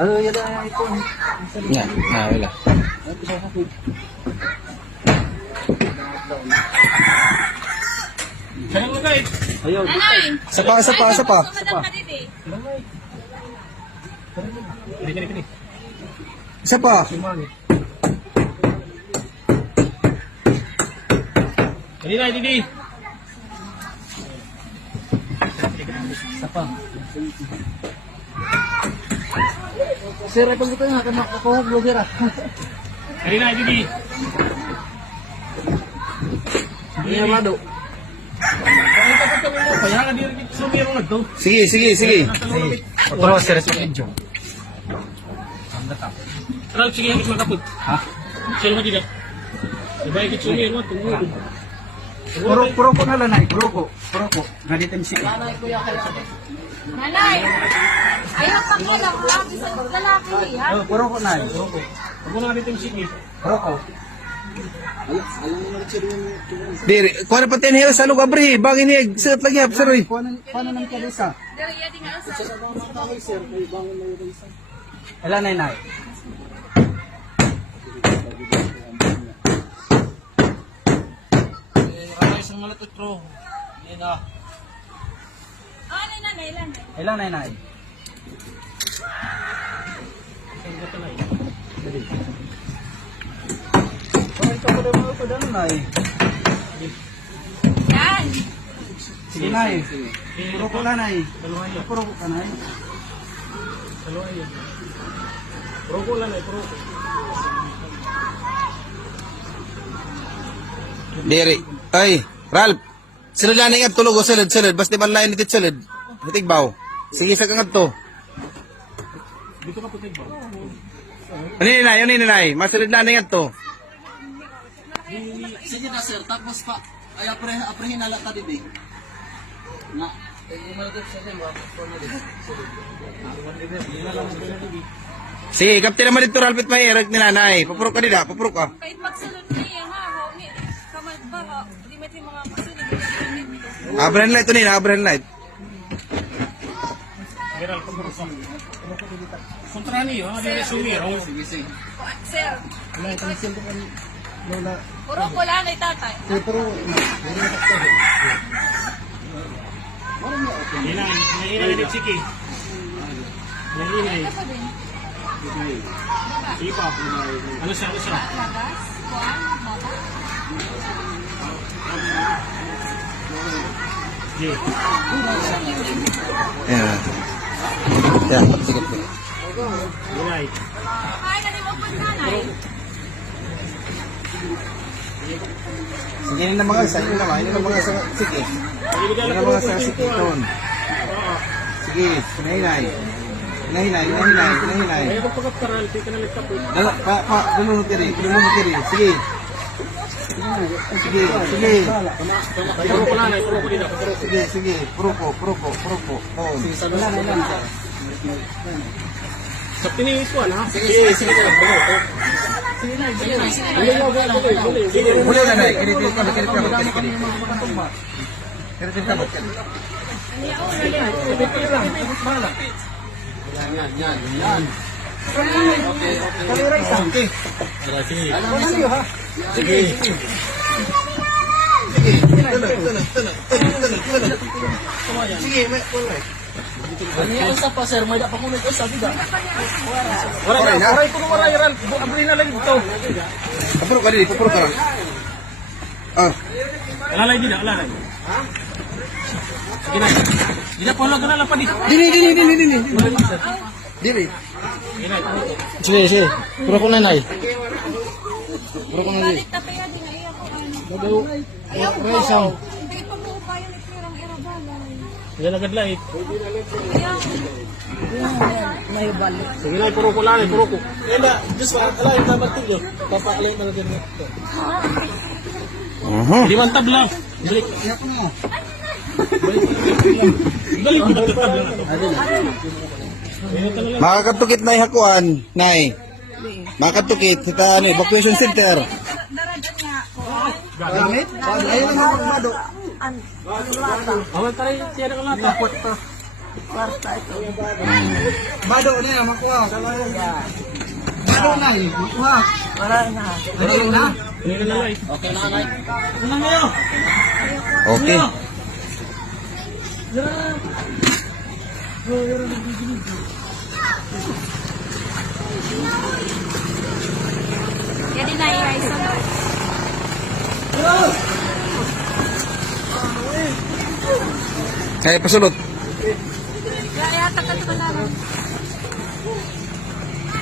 Ano yan na ito? Yan, wala. Sayang na guys. Ayaw. Isa pa. Kini. Isa pa. Kanina, Didi. Isa pa. Sir, itong ito nga. Kamakuhog lo, sir. Kanina, Didi. Hindi na mado. Kaya tapos kami mo. Kaya ka din sumiro na to. Sige. Pero, sir, ito medyo. Ralph, sige, hangit makapot. Ha? Sino ka dito? Diba, hangit sumiro mo. Tunggu. Puro ko na lanay. Puro ko. Ganitin siya. Nanay! Ayaw pa ko lang. Lagi sa lalaki, ha? Puro ko na. Huwag mo na dito yung sige. Puro ko. Diri, kuha na pati ang sa lugar, bre. Bangin niya, sirat lagi, saroy. Paano nang kalisa? Dali, yadi nga sa. Ilan na inay? Ay, isang malatot, bro. Yan na. Ano na, ilan? Ilan na inay? Ito ko rin mga padang nay. Yan! Sige nay. Puro ko lang nay. Dalawa yan. Puro ko ka nay. Dalawa yan. Proko lang eh, proko. Diri. Ay, Ralph. Sunod lang nga tulog o sunod. Basta man lain itit sunod. Hitig baw. Sige sa kangat to. Dito ka putig ba? Ano yun inay? Masunod lang nga to. Sige na sir, tapos pa. Ay aprehin na lang tadi di. Na. Sige, kapti naman dito Ralph at mahirag ni nanay. Papurok ka nila, papurok ka. Kahit magsulod niya, ha? Kamay ba, ha? Hindi mo yung mga masunod. Abran light to nila, abran light. Viral ko bro. Kontra niyo, ang dire sumiro. Sige. Sir, Wala itong sil ko lola. puro ko lang ay tatay. Pero Hina din sige. Hina. Ano din? Sige pa. Ano siya? Lagas? Kuwan? Bata? Sige. Ayan. Ayan, sige po. Hinay. Ay, nalimog po nanay. Sige na mga isa, yun naman mga sa sige. Yun na mga sa sige ton. Sige, hinay. Ayaw ko pagkakaral, di ka na nagtapos. Dulunod ka rin. Sige. Puro ko lang, puro ko dito. Sige. Puro ko. Oh. Sa tiningin ko, ha? Sige. Boleh na, kiritin ka. Yan. kalira isang. Okay. Ano niyo ha? Sige. Sige, may kulay. Ano yung isa pa sir, may da pa kulit sa bida. Waray ko nung waray, Ral. Abri na lang ito. Papuro ka lang. Ah. Alalay din, alalay. Sige na. Hindi po lang na pa dito. Dili. Sige. Puro ko nanay. Balik na pa yan, di na iya ko. Ayaw ko. Isang. Hindi pa mo pa yan, itirang erabalay. Yan agad light. May balik. Sige na, puro ko lang, puro ko. Yan na, just alay na matilyo. Papaalay na lang ito. Hindi man tabla. Balik. Balik ko na tabla na to. Makakatukit na ihakuan, nay. Makakatukit kita evacuation center. Daradat nga. Gamit? Ayaw na magmado. Awal tayo siya na kalata. Bado na yan, makuha. Bado na yun, makuha. Wala na. Hindi ka nalay. Okay na, Nay. Okay. Jadi na i-rise on. Kaya pasulot. Kaya tagal ko na lang.